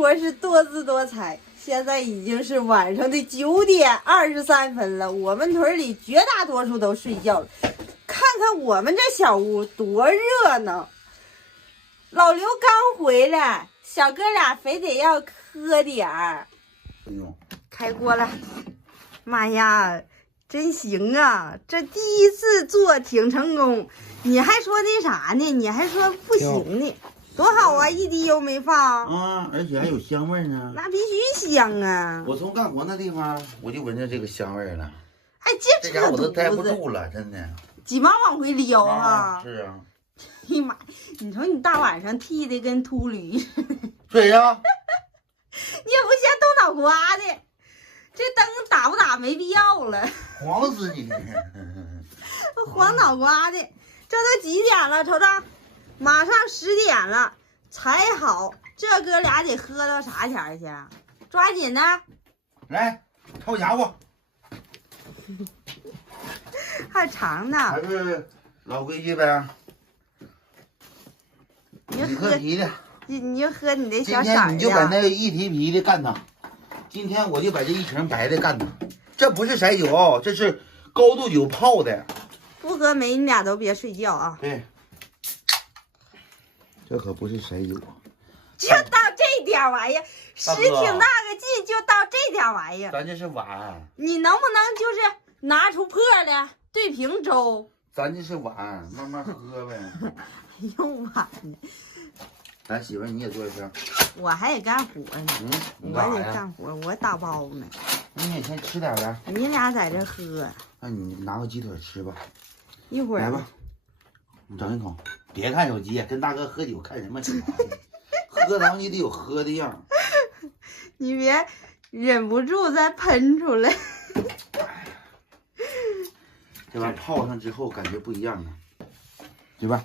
活是多姿多彩。现在已经是晚上的9:23分了，我们屯里绝大多数都睡觉了。看看我们这小屋多热闹！老刘刚回来，小哥俩非得要喝点儿。开锅了，妈呀，真行啊！这第一次做挺成功，你还说那啥呢？你还说不行呢？多好啊，一滴油没放啊，而且还有香味呢。那必须香啊！我从干活那地方我就闻着这个香味了。哎，这家我都待不肚子住了，真的。急忙往回撩啊！是啊。哎呀妈，你瞅你大晚上剃的跟秃驴似的。谁呀？你也不嫌动脑瓜的，这灯打不打没必要了。晃死你！晃脑瓜的，这都几点了？瞅瞅，马上10点了，才好。这哥俩得喝到啥前去？抓紧的，来抄家伙。还长呢。还是老规矩呗。你喝皮的，你就喝你的今小色天你就把的。那一提皮的干它，今天我就把这一瓶白的干它。这不是色酒，这是高度酒泡的。不喝没，你俩都别睡觉啊！对，这可不是色酒啊。就到这点玩意儿，实挺大个劲，就到这点玩意儿。咱这是碗，你能不能就是拿出破来对瓶粥？咱这是碗，慢慢喝呗。用碗呢？咱媳妇儿你也做一瓶。我还得干活呢。你我得干活，我打包呢。那你也先吃点呗。你俩在这喝。那你拿个鸡腿吃吧。一会儿来吧，你整一口。别看手机，跟大哥喝酒看什么酒？喝咱们就得有喝的样。你别忍不住再喷出来。这玩意泡上之后感觉不一样啊，对吧？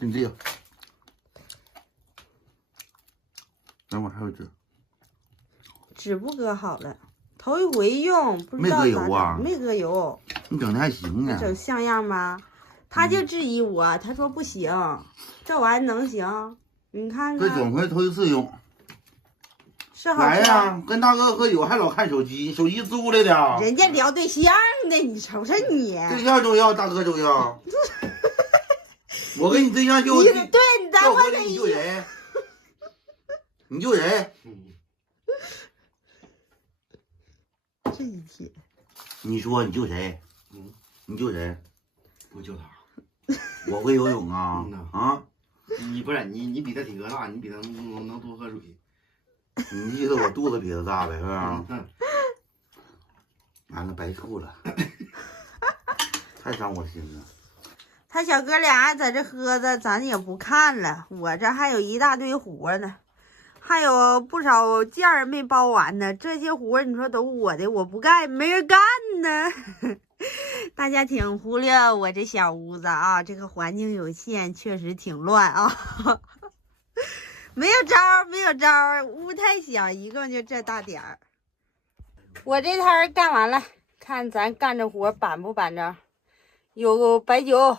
你这个，等会儿还有纸。纸不搁好了，头一回用，不知道没搁油啊？没搁油。你整的还行呢。整像样吗？他就质疑我，他说不行，这玩意儿能行？你看看。这整回头一次用。是好吃。来呀，跟大哥喝酒还老看手机，手机租来的。人家聊对象呢，你瞅瞅你。对象重要，大哥重要。我跟你对象就对，你咱我跟你救人，你救人。这一天，你说你救谁？你救谁？我救他。我会游泳啊啊！你不是你比他体格大，你比他能多喝水。你意思我肚子比他大呗，是吧？完了，白吐了，太伤我心了。他小哥俩在这喝着，咱也不看了。我这还有一大堆活呢，还有不少件儿没包完呢。这些活你说都我的，我不干，没人干呢。大家挺忽略我这小屋子啊，这个环境有限，确实挺乱啊。没有招儿，没有招儿，屋太小，一共就这大点儿。我这摊儿干完了，看咱干着活板不板正？有白酒、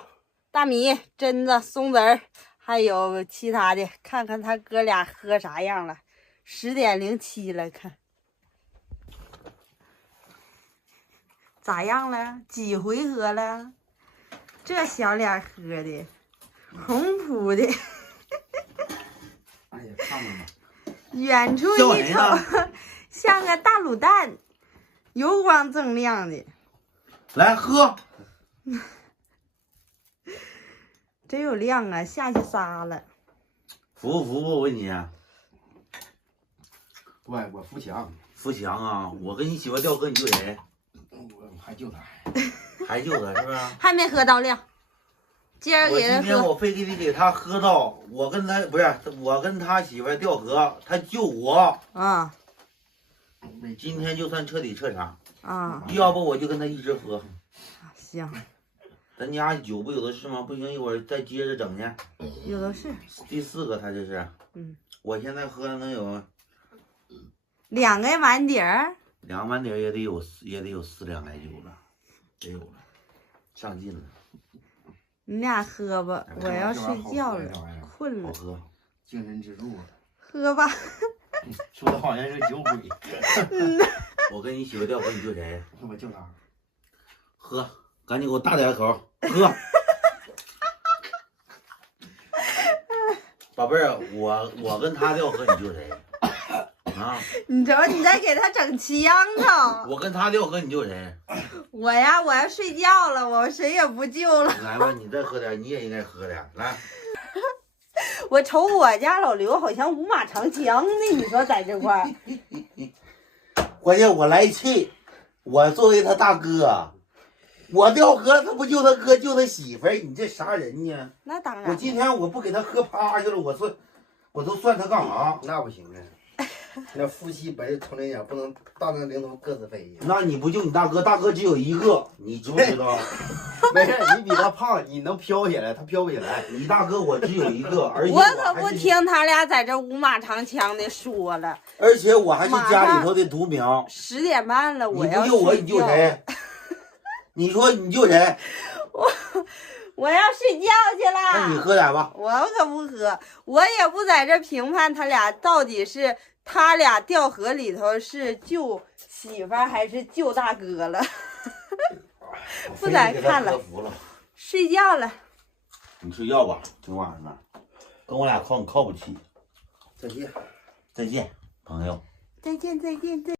大米、榛子、松子儿，还有其他的。看看他哥俩喝啥样了。10:07了，看咋样了？几回合了？这小脸喝的，红扑的。哎呀，看看吧。远处一瞅，像个大卤蛋，油光锃亮的。来喝，真有量啊！下去仨了。服不服？我问你，我扶墙。扶墙啊！我跟你媳妇撂河，你救谁？我还救他。还救他是不是？还没喝到量，接着我给他今天喝。我非得给他喝到，我跟他不是我跟他媳妇掉河，他救我。啊今天就算彻底彻查，啊，要不我就跟他一直喝。行，咱家酒不有的是吗？不行，一会儿再接着整去。有的是。第4个他这是，我现在喝了能有2个碗底儿2碗底也得有4两来酒了，得有了，上劲了。你俩喝吧，我要睡觉了，困了。好喝，精神支柱。喝吧。说的好像是酒鬼。我跟你媳妇掉河，你救谁？我救他。喝，赶紧给我大点口，喝。宝贝儿，我跟他掉河，你救谁？啊！你瞅你再给他整呛着。我跟他掉河，你救谁？我呀，我要睡觉了，我谁也不救了。来吧，你再喝点，你也应该喝点。来，我瞅我家老刘好像五马长枪呢，你说在这块儿。关键我来气，我作为他大哥，我掉河他不救他哥，救他媳妇儿，你这啥人呢？那当然。我今天我不给他喝趴下了，我都算他干啥？那不行啊。那夫妻白成人眼，不能大难临头各自飞呀。那你不救你大哥，大哥只有一个，你知不知道？没事，你比他胖，你能飘起来，他飘不起来。你大哥我只有一个，而且我可不听他俩在这五马长枪的说了。而且我还是家里头的独苗。10点半了，我要你不救我，你救谁？你说你救谁？我要睡觉去了。那你喝点吧。我可不喝，我也不在这评判他俩到底是他俩掉河里头是救媳妇儿还是救大哥了。不在看了，睡觉了。你睡觉吧，今晚上跟我俩靠不起。再见，再见，朋友。再见，再见，再见。